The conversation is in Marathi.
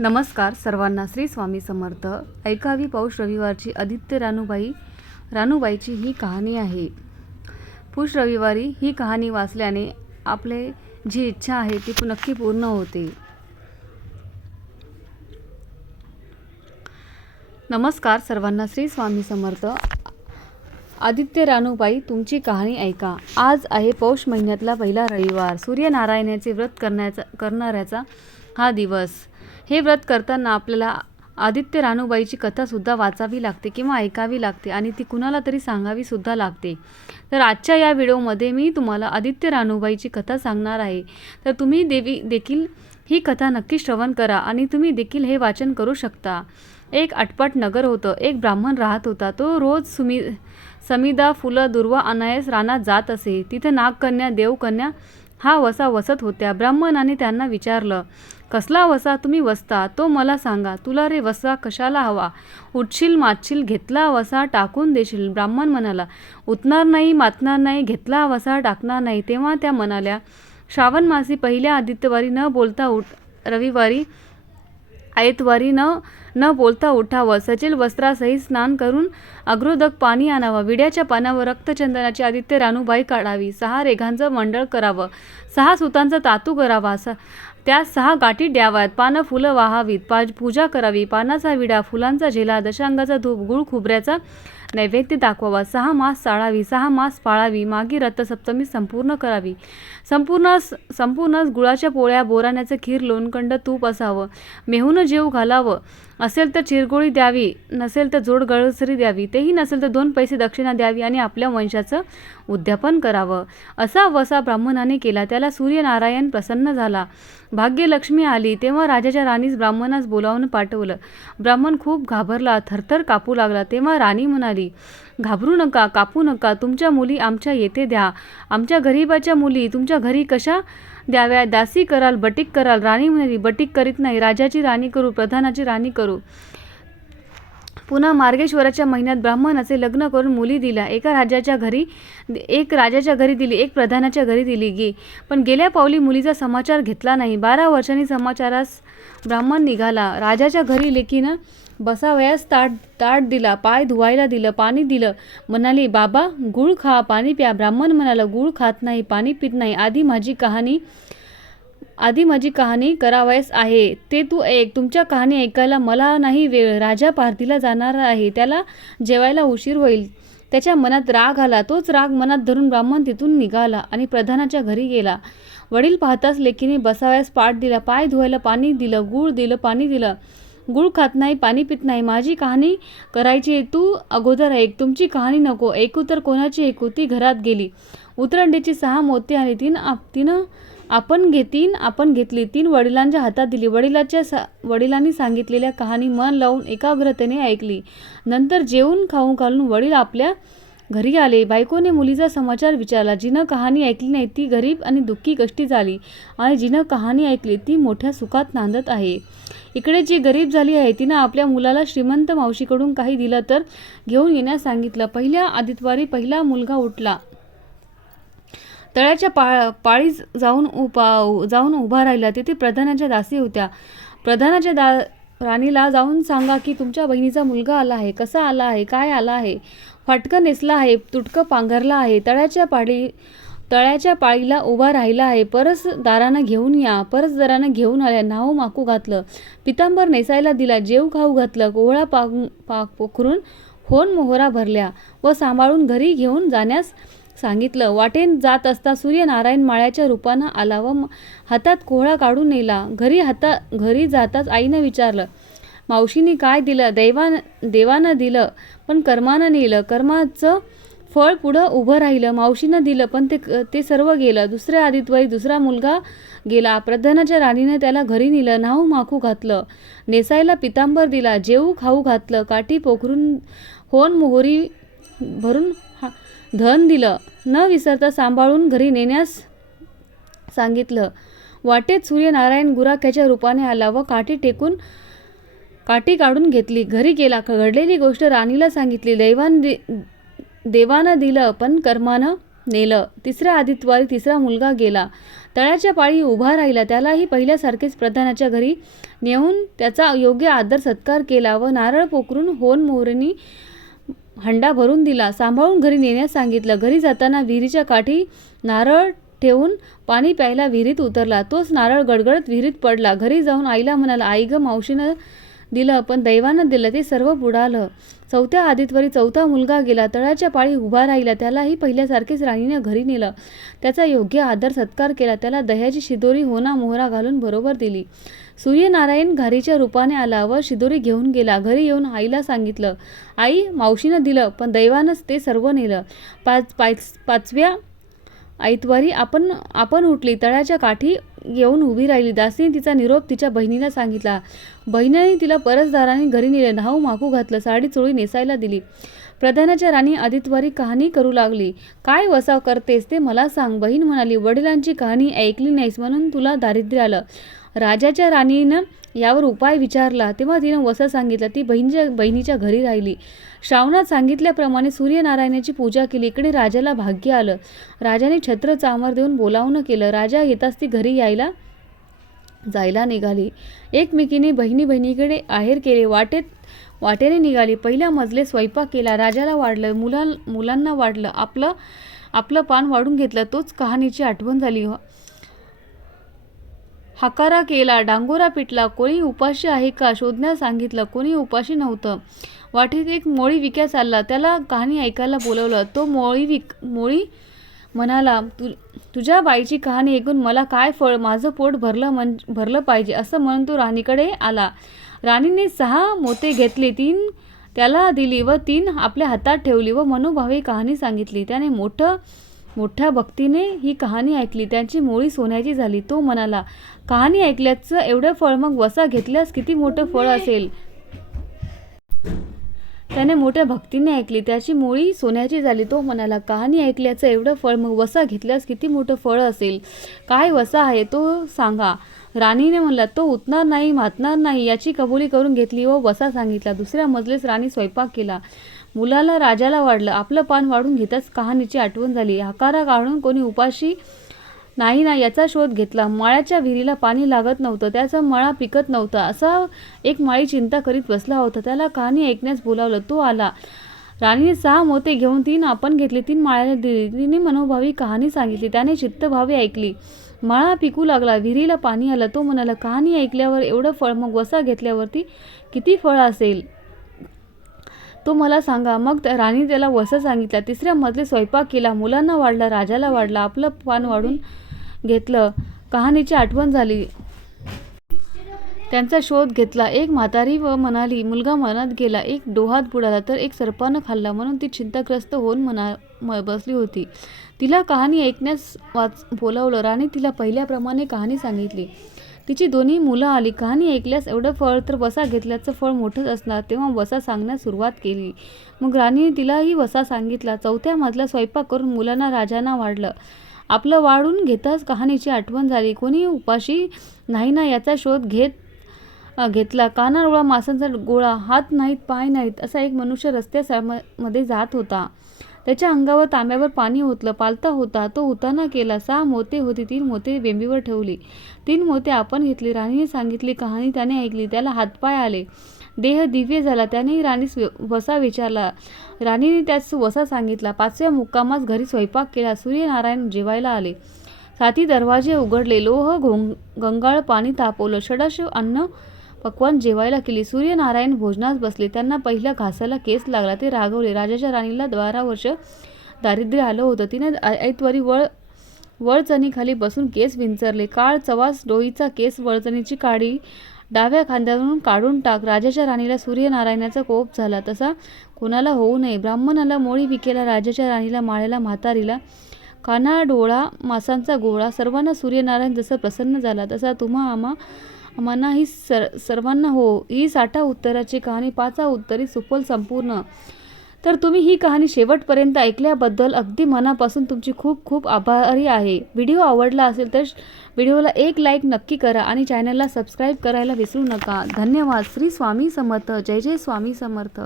नमस्कार सर्वांना श्री स्वामी समर्थ. ऐकावी पौष रविवारची आदित्य रानूबाई रानूबाईची ही कहाणी आहे. पुष रविवारी ही कहाणी वाचल्याने आपले जी इच्छा आहे ती नक्की पूर्ण होते. नमस्कार सर्वांना श्री स्वामी समर्थ. आदित्य रानूबाई तुमची कहाणी ऐका. आज आहे पौष महिन्यातला पहिला रविवार. सूर्यनारायणाचे व्रत करण्याचा करणाऱ्याचा हा दिवस. हे व्रत करताना आपल्याला आदित्य रानूबाईची कथासुद्धा वाचावी लागते किंवा ऐकावी लागते आणि ती कुणाला तरी सांगावीसुद्धा लागते. तर आजच्या या व्हिडिओमध्ये मी तुम्हाला आदित्य रानूबाईची कथा सांगणार आहे. तर तुम्ही देवी देखील ही कथा नक्की श्रवण करा आणि तुम्ही देखील हे वाचन करू शकता. एक अटपट नगर होतं एक ब्राह्मण राहत होता. तो रोज सुमी समिदा फुलं दुर्वा अनायस रानात जात असे. तिथं नागकन्या देवकन्या हा वसा वसत होत्या. ब्राह्मणाने त्यांना विचारलं कसला वसा तुम्ही वसता तो मला सांगा. तुला रे वसा कशाला हवा? उठशील मातशील घेतला वसा टाकून देशील ब्राह्मण म्हणाला. उतणार नाही मातणार नाही घेतला वसा टाकणार नाही. तेव्हा त्या म्हणाल्या श्रावण मासी पहिल्या आदित्यवारी न बोलता उठ रविवारी आयतवारी न न बोलता उठावं सचिल वस्त्रासहित स्नान करून अग्रोदक पाणी आणावं. विड्याच्या पानावर रक्तचंदनाची आदित्य रानूबाई काढावी. सहा रेघांचं मंडळ करावं. सहा सुतांचा तातू करावा. स त्यात सहा गाठी द्याव्यात पानं फुलं वाहावीत. पा पूजा करावी. पानाचा विडा फुलांचा झेला दशांगाचा धूप गुळ खोबऱ्याचा नैवेद्य दाखवावा. सहा मास चाळावी सहा मास पाळावी. मागी रथसप्तमी संपूर्ण करावी. संपूर्ण संपूर्ण गुळाच्या पोळ्या बोराण्याचं खीर लोणकंड तूप असावं. मेहून जेव घालावं. असेल तर चिरगोळी द्यावी नसेल तर जोड गळसरी द्यावी तेही नसेल तर दोन पैसे दक्षिणा द्यावी आणि आपल्या वंशाचं उद्यापन करावं. असा वसा ब्राह्मणाने केला. त्याला सूर्यनारायण प्रसन्न झाला. भाग्यलक्ष्मी आली. तेव्हा राजाच्या राणीस ब्राह्मणास बोलावून पाठवलं. ब्राह्मण खूप घाबरला थरथर कापू लागला. तेव्हा राणी म्हणाली घाबरू नका कापू नका. तुमच्या मुली आमच्या येथे द्या. आमच्या गरीबाच्या मुली तुमच्या घरी कशा द्याव्या? दासी कराल बटीक कराल राणी म्हणाली बटीक करीत नाही. राजाची राणी करू प्रधानाची राणी करू. पुन्हा मार्गेश्वराच्या महिन्यात ब्राह्मणाचे लग्न करून मुली दिल्या. एका राजाच्या घरी एक राजाच्या घरी दिली एक प्रधानाच्या घरी दिली गे. पण गेल्या पावली मुलीचा समाचार घेतला नाही. बारा वर्षांनी समाचारास ब्राह्मण निघाला. राजाच्या घरी लेकीनं बसावयास ताट ताट दिला पाय धुवायला दिलं पाणी दिलं. म्हणाली बाबा गुळ खा पाणी प्या. ब्राह्मण म्हणाला गुळ खात नाही पाणी पित नाही. आधी माझी कहाणी आधी माझी कहाणी करावयास आहे. ते तू ऐक. तुमच्या कहाणी ऐकायला मला नाही वेळ. राजा पारतीला जाणार आहे. त्याला जेवायला उशीर होईल. त्याच्या मनात राग आला. तोच राग मनात धरून ब्राह्मण तिथून निघाला आणि प्रधानाच्या घरी गेला. वडील पाहताच लेकीने बसावयास पाठ दिला. पाय धुवायला पाणी दिलं. गूळ दिलं. पाणी दिलं. गुळ खात नाही. पाणी पित नाही. माझी कहाणी करायची तू अगोदर ऐक. तुमची कहाणी नको. ऐकू तर कोणाची ऐकू? ती घरात गेली. उतरंडीची सहा मोती आणि तीन आप तिनं आपण घे तीन आपण घेतली तीन वडिलांच्या हातात दिली. वडिलाच्या सा वडिलांनी सांगितलेल्या कहाणी मन लावून एकाग्रतेने ऐकली. नंतर जेवून खाऊन घालून वडील आपल्या घरी आले. बायकोने मुलीचा समाचार विचारला. जिनं कहाणी ऐकली नाही ती गरीब आणि दुःखी कष्टी झाली आणि जिनं कहाणी ऐकली ती मोठ्या सुखात नांदत आहे. इकडे जी गरीब झाली आहे तिनं आपल्या मुलाला श्रीमंत मावशीकडून काही दिलं तर घेऊन येण्यास सांगितलं. पहिल्या आदितवारी पहिला मुलगा उठला. तळ्याच्या पा पाळीज जाऊन उपा जाऊन उभा राहिला तिथे प्रधानाच्या दासी होत्या. प्रधानाच्या दा राणीला जाऊन सांगा की तुमच्या बहिणीचा मुलगा आला आहे. कसा आला आहे? काय आला आहे? फाटकं नेसला आहे तुटकं पांघरला आहे. तळ्याच्या पाळी तळ्याच्या पाळीला उभा राहिला आहे. परस दारानं घेऊन या. परस दारानं घेऊन आल्या. नाव माकू घातलं. पितांबर नेसायला दिला. जेव खाऊ घातलं. कोहळा पाक पाक पोखरून होन मोहरा भरल्या व सांभाळून घरी घेऊन जाण्यास सांगितलं वाटेन जात असता सूर्यनारायण माळ्याच्या रूपानं आला व हातात कोहळा काढून नेला. घरी हाता घरी जाताच आईनं विचारलं मावशीने काय दिलं? दैवान देवानं दिलं पण कर्मानं नेलं. कर्माचं फळ पुढं उभं राहिलं. मावशीनं दिलं पण ते ते सर्व गेलं. दुसऱ्या आदितवारी दुसरा मुलगा गेला. प्रधानाच्या राणीनं त्याला घरी नेलं. नाव माखू घातलं. नेसायला पितांबर दिला. जेऊ खाऊ घातलं. काठी पोखरून होन मोहरी भरून हा धन दिलं. न विसरता सांभाळून घरी नेण्यास सांगितलं. वाटेत सूर्यनारायण गुराख्याच्या रूपाने आला व काठी टेकून काठी काढून घेतली. घरी गेला. घडलेली गोष्ट राणीला सांगितली. दैवान दे देवानं दिलं पण कर्मानं नेलं. तिसऱ्या आदित्यवारी तिसरा मुलगा गेला. तळ्याच्या पाळी उभा राहिला. त्यालाही पहिल्यासारखेच प्रधानाच्या घरी नेऊन त्याचा योग्य आदर सत्कार केला व नारळ पोखरून होन मोहरीनी हंडा भरून दिला. सांभाळून घरी नेण्यास सांगितलं. घरी जाताना विहिरीच्या काठी नारळ ठेवून पाणी प्यायला विहिरीत उतरला. तोच नारळ गडगडत विहिरीत पडला. घरी जाऊन आईला म्हणाला आई ग मावशीनं दिलं पण दैवानं दिलं ते सर्व बुडालं. चौथ्या आदितवरी चौथा मुलगा गेला. तळाच्या पाळी उभा राहिला. त्यालाही पहिल्यासारखेच राणीनं घरी नेलं. त्याचा योग्य आदर सत्कार केला. त्याला दह्याची शिदोरी होना मोहरा घालून बरोबर दिली. सूर्यनारायण घारीच्या रूपाने आला व शिदोरी घेऊन गेला. घरी येऊन आईला सांगितलं आई मावशीनं दिलं पण दैवानंच ते सर्व नेलं. पाच पाच पाचव्या आईतवारी आपण आपण उठली. तळ्याच्या काठी येऊन उभी राहिली. दासीने तिचा निरोप तिच्या बहिणीला सांगितला. बहिणीने तिला परसदाराने घरी नेले. न्हाऊ माकू घातलं. साडी चोळी नेसायला दिली. प्रधानाच्या राणी आदितवारी कहाणी करू लागली. काय वसाव करतेस ते मला सांग बहीण म्हणाली. वडिलांची कहाणी ऐकली नाहीस म्हणून तुला दारिद्र्य आलं. राजाच्या राणीनं यावर उपाय विचारला. तेव्हा तिनं वसं सांगितलं. ती बहिणीच्या बहिणीच्या घरी राहिली. श्रावणात सांगितल्याप्रमाणे सूर्यनारायणाची पूजा केली. इकडे राजाला भाग्य आलं. राजाने छत्र चामर देऊन बोलावणं केलं. राजा येताच ती घरी यायला जायला निघाली. एकमेकीने बहिणी बहिणीकडे आहेर केले. वाटेत वाटेने निघाली. पहिल्या मजले स्वयंपाक केला. राजाला वाढलं. मुलां मुलांना वाढलं. आपलं आपलं पान वाढून घेतलं. तोच कहाणीची आठवण झाली. हकारा केला. डांगोरा पिटला. कोणी उपाशी आहे का? शोधण्यास सांगितलं. कोणी उपाशी नव्हतं. वाटेत एक मोळी विक्या चालला. त्याला कहाणी ऐकायला बोलवलं. तो मोळी विक मोळी म्हणाला तु तुझ्या बाईची कहाणी ऐकून मला काय फळ माझं पोट भरलं म्हण भरलं पाहिजे असं म्हणून तो राणीकडे आला. राणीने सहा मोते घेतले. तीन त्याला दिली व तीन आपल्या हातात ठेवली व मनोभावे कहाणी सांगितली. त्याने मोठं मोठ्या भक्तीने ही कहाणी ऐकली. त्यांची मोळी सोन्याची झाली. तो म्हणाला कहाणी ऐकल्याचं एवढं फळ मग वसा घेतल्यास किती मोठं फळ असेल? त्याने मोठ्या भक्तीने ऐकली. त्याची मोळी सोन्याची झाली. तो म्हणाला कहाणी ऐकल्याचं एवढं फळ मग वसा घेतल्यास किती मोठं फळ असेल? काय वसा आहे तो सांगा. राणीने म्हणला तो उतणार नाही मातणार नाही याची कबुली करून घेतली व वसा सांगितला. दुसऱ्या मजलेस राणी स्वयंपाक केला. मुलाला राजाला वाढलं. आपलं पान वाढून घेताच कहाणीची आठवण झाली. हकारा काढून कोणी उपाशी नाही ना याचा शोध घेतला. माळ्याच्या विहिरीला पाणी लागत नव्हतं. त्याचा मळा पिकत नव्हता. असा एक माळी चिंता करीत बसला होता. त्याला कहाणी ऐकण्यास बोलावलं. तो आला. राणीने सहा मोते घेऊन तीन आपण घेतली. तीन माळ्याला दिली. तिने मनोभावी कहाणी सांगितली. त्याने चित्तभावी ऐकली. माळा पिकू लागला. विहिरीला पाणी आलं. तो म्हणाला कहाणी ऐकल्यावर एवढं फळ मग वसा घेतल्यावरती किती फळ असेल? तो मला सांगा. मग त्या राणी त्याला वसं सांगितला. तिसऱ्या मधले स्वयंपाक केला. मुलांना वाढला राजाला वाढला आपलं पान वाढून घेतलं. कहाणीची आठवण झाली. त्यांचा शोध घेतला. एक म्हातारी व म्हणाली मुलगा मनात गेला. एक डोहात बुडाला तर एक सर्पानं खाल्ला. म्हणून ती चिंताग्रस्त होऊन मना म बसली होती. तिला कहाणी ऐकण्यास वाच बोलावलं. राणी तिला पहिल्याप्रमाणे कहाणी सांगितली. तिची दोन्ही मुलं आली. कहाणी ऐकल्यास एवढं फळ तर वसा घेतल्याचं फळ मोठंच असणार तेव्हा वसा सांगण्यास सुरुवात केली. मग राणीने तिलाही वसा सांगितला. चौथ्या मजला स्वयंपाक करून मुलांना राजांना वाढलं. आपलं वाढून घेताच कहाणीची आठवण झाली. कोणी उपाशी नाही ना याचा शोध घेत घेतला. कानारोळा मासांचा गोळा हात नाहीत पाय नाहीत असा एक मनुष्य रस्त्या मध्ये जात होता. त्याच्या अंगावर तांब्यावर पाणी ओतलं पालता होता तो उताना केला सहा मोते होती तीन मोते बेंबीवर ठेवली. तीन मोते आपण घेतली राणीने सांगितली कहाणी त्याने ऐकली त्याला हातपाय आले. देह दिव्य झाला त्याने राणीस वसा विचारला. राणीने त्यास वसा सांगितला पाचव्या मुक्कामास घरी स्वयंपाक केला सूर्यनारायण जेवायला आले. साथी दरवाजे उघडले लोह घोंग गंगाळ पाणी तापवलं षडश अन्न पक्वान जेवायला केली. सूर्यनारायण भोजनास बसले. त्यांना पहिल्या घासाला केस लागला. ते रागवले. राजाच्या राणीला बारा वर्ष दारिद्र्य आलं होतं. तिने ऐतवारी वळ वळचणीखाली बसून केस विंचरले. काळ चवास डोईचा केस वळचणीची काडी डाव्या खांद्यावरून काढून टाक. राजाच्या राणीला सूर्यनारायणाचा कोप झाला. तसा कोणाला होऊ नये. ब्राह्मणाला मोळी विकेला राजाच्या राणीला माळ्याला म्हातारीला काना डोळा मासांचा गोळा. सर्वांना सूर्यनारायण जसं प्रसन्न झाला तसा तुम्हा आम्हा मना ही सर सर्वांना हो ही साठा उत्तराची कहाणी पाचा उत्तरी सुफल संपूर्ण. तर तुम्ही ही कहाणी शेवटपर्यंत ऐकल्याबद्दल अगदी मनापासून तुमची खूप खूप आभारी आहे. व्हिडिओ आवडला असेल तर व्हिडिओला एक लाईक नक्की करा आणि चॅनलला सबस्क्राईब करायला विसरू नका. धन्यवाद. श्री स्वामी समर्थ. जय जय स्वामी समर्थ.